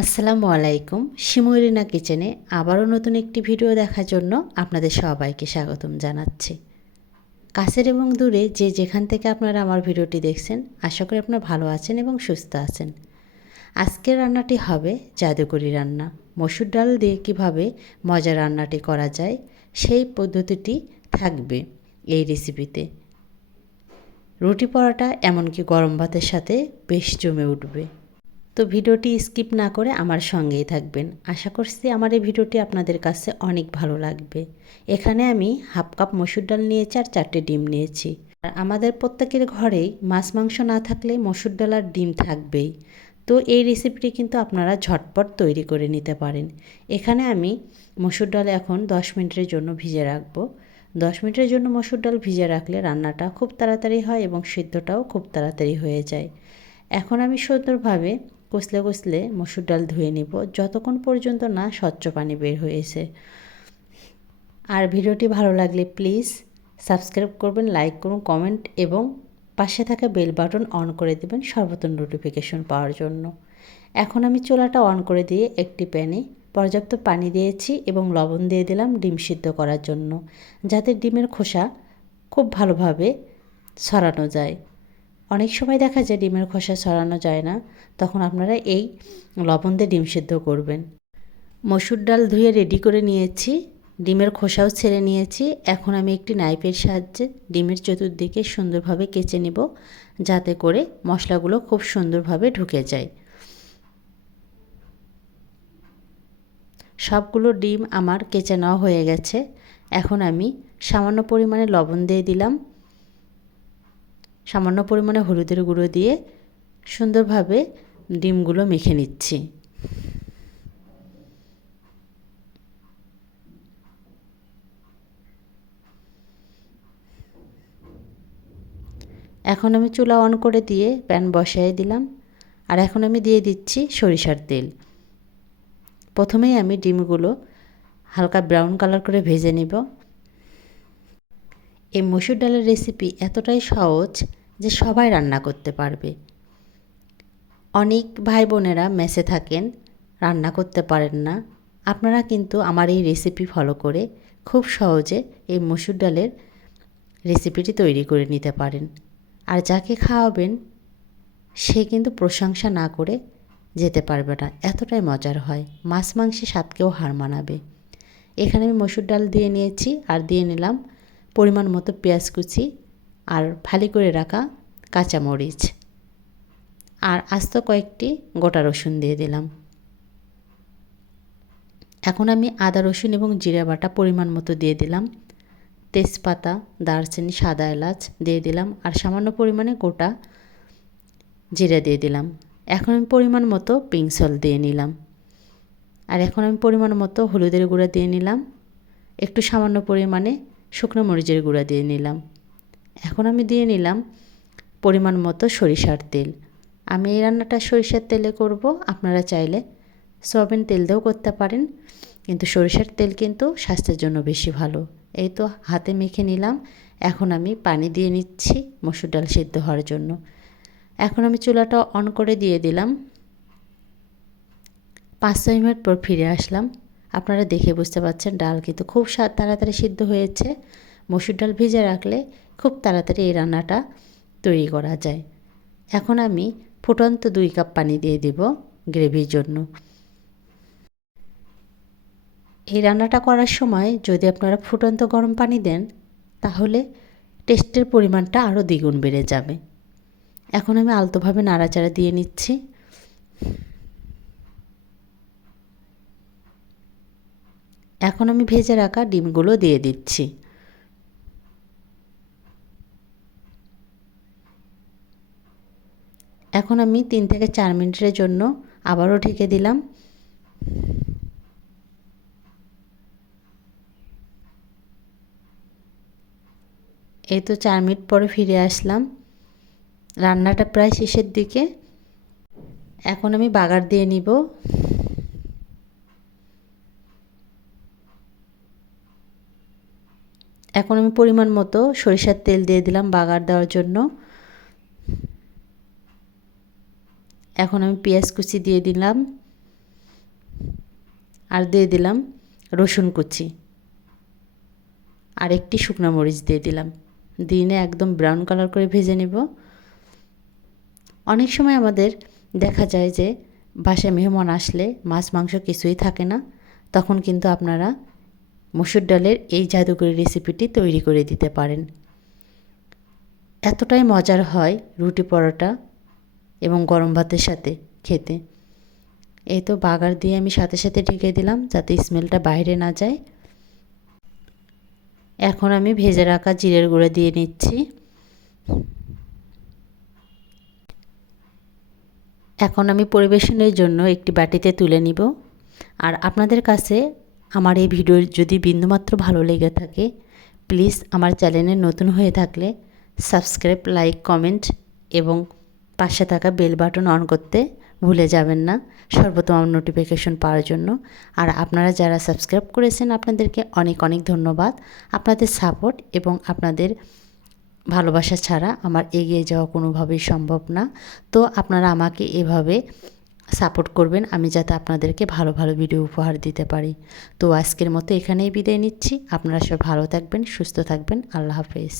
আসসালামু আলাইকুম। শিমুরিনা কিচেনে আবারও নতুন একটি ভিডিও দেখার জন্য আপনাদের সবাইকে স্বাগতম জানাচ্ছি। কাছের এবং দূরে যে যেখান থেকে আপনারা আমার ভিডিওটি দেখছেন, আশা করি আপনারা ভালো আছেন এবং সুস্থ আছেন। আজকের রান্নাটি হবে জাদুকরি রান্না। মসুর ডাল দিয়ে কীভাবে মজা রান্নাটি করা যায়, সেই পদ্ধতিটি থাকবে এই রেসিপিতে রুটি পরোটা এমনকি গরম ভাতের সাথে বেশ জমে উঠবে। তো ভিডিওটি স্কিপ না করে আমার সঙ্গেই থাকবেন। আশা করছি আমার এই ভিডিওটি আপনাদের কাছে অনেক ভালো লাগবে। এখানে আমি হাফ কাপ মসুর ডাল নিয়েছি আর চারটে ডিম নিয়েছি। আর আমাদের প্রত্যেকের ঘরেই মাছ মাংস না থাকলে মসুর ডাল আর ডিম থাকবেই। তো এই রেসিপিটি কিন্তু আপনারা ঝটপট তৈরি করে নিতে পারেন। এখানে আমি মসুর ডাল এখন দশ মিনিটের জন্য ভিজে রাখব। দশ মিনিটের জন্য মসুর ডাল ভিজে রাখলে রান্নাটা খুব তাড়াতাড়ি হয় এবং সিদ্ধটাও খুব তাড়াতাড়ি হয়ে যায়। এখন আমি সুন্দরভাবে কষলে কষলে মসুর ডাল ধুয়ে নিব। যতক্ষণ পর্যন্ত না স্বচ্ছ পানি বের হয়েছে। আর ভিডিওটি ভালো লাগলে প্লিজ সাবস্ক্রাইব করবেন, লাইক করুন, কমেন্ট এবং পাশে থাকা বেল বাটন অন করে দেবেন সর্বপ্রথম নোটিফিকেশন পাওয়ার জন্য। এখন আমি চোলাটা অন করে দিয়ে একটি প্যানে পর্যাপ্ত পানি দিয়েছি এবং লবণ দিয়ে দিলাম ডিম সিদ্ধ করার জন্য, যাতে ডিমের খোসা খুব ভালোভাবে ছড়ানো যায়। অনেক সময় দেখা যায় ডিমের খোসা ছড়ানো যায় না, তখন আপনারা এই লবণ দিয়ে ডিম সিদ্ধ করবেন। মসুর ডাল ধুয়ে রেডি করে নিয়েছি, ডিমের খোসাও ছেড়ে নিয়েছি। এখন আমি একটি নাইফের সাহায্যে ডিমের চতুর্দিকে সুন্দরভাবে কেচে নেব, যাতে করে মশলাগুলো খুব সুন্দরভাবে ঢুকে যায়। সবগুলো ডিম আমার কেচে নেওয়া হয়ে গেছে। এখন আমি সামান্য পরিমাণে লবণ দিয়ে দিলাম। সামান্য পরিমাণে হলুদের গুঁড়ো দিয়ে সুন্দরভাবে ডিমগুলো মেখে নিচ্ছি। এখন আমি চুলা অন করে দিয়ে প্যান বসাই দিলাম। আর এখন আমি দিয়ে দিচ্ছি সরিষার তেল। প্রথমেই আমি ডিমগুলো হালকা ব্রাউন কালার করে ভেজে নিব। এই মসুর ডালের রেসিপি এতটাই সহজ যে সবাই রান্না করতে পারবে। অনেক ভাই বোনেরা মেসে থাকেন, রান্না করতে পারেন না। আপনারা কিন্তু আমার এই রেসিপি ফলো করে খুব সহজে এই মসুর ডালের রেসিপিটি তৈরি করে নিতে পারেন। আর যাকে খাওয়াবেন, সে কিন্তু প্রশংসা না করে যেতে পারবে না। এতটাই মজার হয়। মাছ মাংসে স্বাদকেও হার মানাবে। এখানে আমি মসুর ডাল দিয়ে নিয়েছি, আর দিয়ে নিলাম পরিমাণ মতো পেঁয়াজ কুচি আর ফালি করে রাখা কাঁচামরিচ। আর আস্ত কয়েকটি গোটা রসুন দিয়ে দিলাম। এখন আমি আদা, রসুন এবং জিরা বাটা পরিমাণ মতো দিয়ে দিলাম। তেজপাতা, দারচিনি, সাদা এলাচ দিয়ে দিলাম আর সামান্য পরিমাণে গোটা জিরা দিয়ে দিলাম। এখন আমি পরিমাণ মতো পিঙ্ক সল দিয়ে নিলাম। আর এখন আমি পরিমাণ মতো হলুদের গুঁড়া দিয়ে নিলাম। একটু সামান্য পরিমাণে শুকনো মরিচের গুঁড়া দিয়ে নিলাম। এখন আমি দিয়ে নিলাম পরিমাণ মতো সরিষার তেল। আমি এই রান্নাটা সরিষার তেলে করব, আপনারা চাইলে সয়াবিন তেল দিয়েও করতে পারেন, কিন্তু সরিষার তেল কিন্তু স্বাস্থ্যের জন্য বেশি ভালো। এই তো হাতে মেখে নিলাম, এখন আমি পানি দিয়ে নিচ্ছি মসুর ডাল সিদ্ধ হওয়ার জন্য। এখন আমি চুলাটা অন করে দিয়ে দিলাম। পাঁচ ছয় মিনিট পর ফিরে আসলাম। আপনারা দেখে বুঝতে পারছেন, ডাল কিন্তু খুব তাড়াতাড়ি সিদ্ধ হয়েছে। মসুর ডাল ভিজে রাখলে খুব তাড়াতাড়ি এই রান্নাটা তৈরি করা যায়। এখন আমি ফুটন্ত দুই কাপ পানি দিয়ে দিব গ্রেভির জন্য। এই রান্নাটা করার সময় যদি আপনারা ফুটন্ত গরম পানি দেন, তাহলে টেস্টের পরিমাণটা আরও দ্বিগুণ বেড়ে যাবে। এখন আমি আলতোভাবে নাড়াচাড়া দিয়ে নিচ্ছি। এখন আমি ভেজে রাখা ডিমগুলো দিয়ে দিচ্ছি। এখন আমি তিন থেকে চার মিনিটের জন্য আবারও ঢেকে দিলাম। এই তো চার মিনিট পরে ফিরে আসলাম। রান্নাটা প্রায় শেষের দিকে। এখন আমি বাগার দিয়ে নিব। এখন আমি পরিমাণ মতো সরিষার তেল দিয়ে দিলাম বাগার দেওয়ার জন্য। এখন আমি পেঁয়াজ কুচি দিয়ে দিলাম আর দিয়ে দিলাম রসুন কুচি আর একটি শুকনো মরিচ দিয়ে দিলাম। দিনে একদম ব্রাউন কালার করে ভেজে নেব। অনেক সময় আমাদের দেখা যায় যে বাসায় মেহমান আসলে মাছ, মাংস কিছুই থাকে না, তখন কিন্তু আপনারা মসুর ডালের এই জাদুকরি রেসিপিটি তৈরি করে দিতে পারেন। এতটাই মজার হয় রুটি পরোটা। এবং গরম ভাতের সাথে খেতে। এই তো বাগার দিয়ে আমি সাথে সাথে ঢেকে দিলাম যাতে স্মেলটা বাইরে না যায়। এখন আমি ভেজে রাখা জিরের গুঁড়ো দিয়ে নিচ্ছি। এখন আমি পরিবেশনের জন্য একটি বাটিতে তুলে নিব। আর আপনাদের কাছে আমার এই ভিডিও যদি বিন্দুমাত্র ভালো লেগে থাকে প্লিজ আমার চ্যানেলে নতুন হয়ে থাকলে সাবস্ক্রাইব লাইক কমেন্ট এবং পাশে থাকা বেল বাটন অন করতে ভুলে যাবেন না। সর্বপ্রথম নোটিফিকেশন পাওয়ার জন্য। আর আপনারা যারা সাবস্ক্রাইব করেছেন, আপনাদেরকে অনেক অনেক ধন্যবাদ। আপনাদের সাপোর্ট এবং আপনাদের ভালোবাসা ছাড়া আমার এগিয়ে যাওয়া কোনোভাবেই সম্ভব না। তো আপনারা আমাকে এভাবে সাপোর্ট করবেন, আমি যাতে আপনাদেরকে ভালো ভালো ভিডিও উপহার দিতে পারি। তো আজকের মতো এখানেই বিদায় নিচ্ছি। আপনারা সব ভালো থাকবেন, সুস্থ থাকবেন। আল্লাহ হাফেজ।